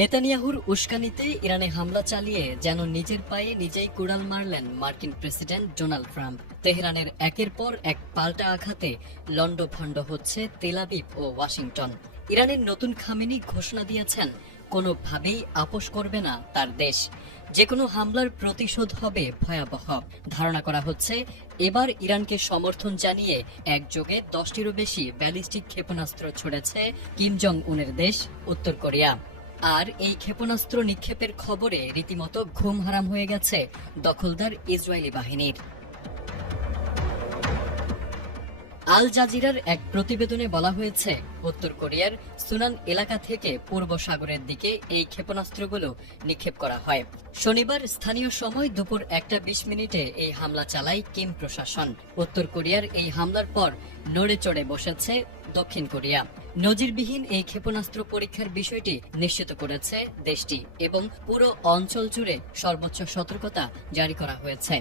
নেতানিয়াহুর উস্কানিতে ইরানে হামলা চালিয়ে যেন নিজের পায়ে নিজেই কুড়াল মারলেন মার্কিন প্রেসিডেন্ট ডোনাল্ড ট্রাম্প। তেহরানের একের পর এক পাল্টা আঘাতে লণ্ডভণ্ড হচ্ছে তেল আবিব ও ওয়াশিংটন। ইরানের নতুন খামেনি ঘোষণা দিয়েছেন কোনোভাবেই আপোস করবে না তার দেশ। যে কোনো হামলার প্রতিশোধ হবে ভয়াবহ। ধারণা করা হচ্ছে এবার ইরানকে সমর্থন জানিয়ে একযোগে 10টিরও বেশি ব্যালিস্টিক ক্ষেপণাস্ত্র ছুড়েছে কিম জং উনের দেশ উত্তর কোরিয়া। আর এই ক্ষেপণাস্ত্র নিক্ষেপের খবরে রীতিমতো ঘুম হারাম হয়ে গেছে দখলদার ইসরায়েলি বাহিনীর। আল জাজিরার এক প্রতিবেদনে বলা হয়েছে, উত্তর কোরিয়ার সুনান এলাকা থেকে পূর্ব সাগরের দিকে এই ক্ষেপণাস্ত্রগুলো নিক্ষেপ করা হয়। শনিবার স্থানীয় সময় দুপুর 1:20 এই হামলা চালায় কিম প্রশাসন। উত্তর কোরিয়ার এই হামলার পর নড়ে চড়ে বসেছে দক্ষিণ কোরিয়া। নজিরবিহীন এই ক্ষেপণাস্ত্র পরীক্ষার বিষয়টি নিশ্চিত করেছে দেশটি এবং পুরো অঞ্চল জুড়ে সর্বোচ্চ সতর্কতা জারি করা হয়েছে।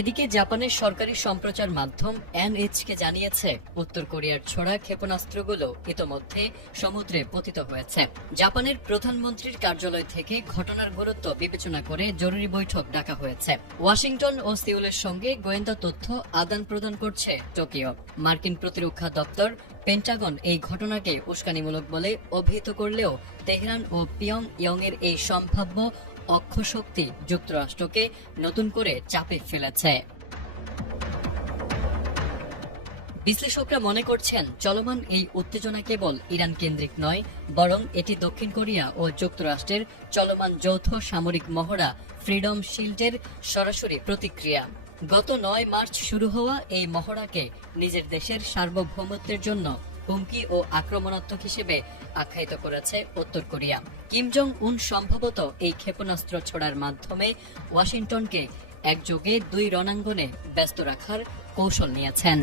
এদিকে জাপানের সরকারি সম্প্রচার মাধ্যম এনএইচকে জানিয়েছে, উত্তর কোরিয়ার ছোড়া ক্ষেপণাস্ত্রগুলো ইতোমধ্যে সমুদ্রে পতিত হয়েছে। জাপানের প্রধানমন্ত্রীর কার্যালয় থেকে ঘটনার গুরুত্ব বিবেচনা করে জরুরি বৈঠক ডাকা হয়েছে। ওয়াশিংটন ও সিউলের সঙ্গে গোয়েন্দা তথ্য আদান প্রদান করছে টোকিও। মার্কিন প্রতিরক্ষা দপ্তর পেন্টাগন এই ঘটনাকে উস্কানিমূলক বলে অভিহিত করলেও তেহরান ও পিয়ংইয়ং এর এই সম্ভাব্য অক্ষশক্তি যুক্তরাষ্ট্রকে নতুন করে চাপে ফেলেছে। বিশ্লেষকরা মনে করছেন, চলমান এই উত্তেজনা কেবল ইরান কেন্দ্রিক নয়, বরং এটি দক্ষিণ কোরিয়া ও যুক্তরাষ্ট্রের চলমান যৌথ সামরিক মহড়া ফ্রিডম শিল্ডের সরাসরি প্রতিক্রিয়া। গত 9 মার্চ শুরু হওয়া এই মহড়াকে নিজের দেশের সার্বভৌমত্বের জন্য হুমকি ও আক্রমণাত্মক হিসেবে আখ্যায়িত করেছে উত্তর কোরিয়া। কিম জং উন সম্ভবত এই ক্ষেপণাস্ত্র ছোড়ার মাধ্যমে ওয়াশিংটনকে একযোগে দুই রণাঙ্গনে ব্যস্ত রাখার কৌশল নিয়েছেন।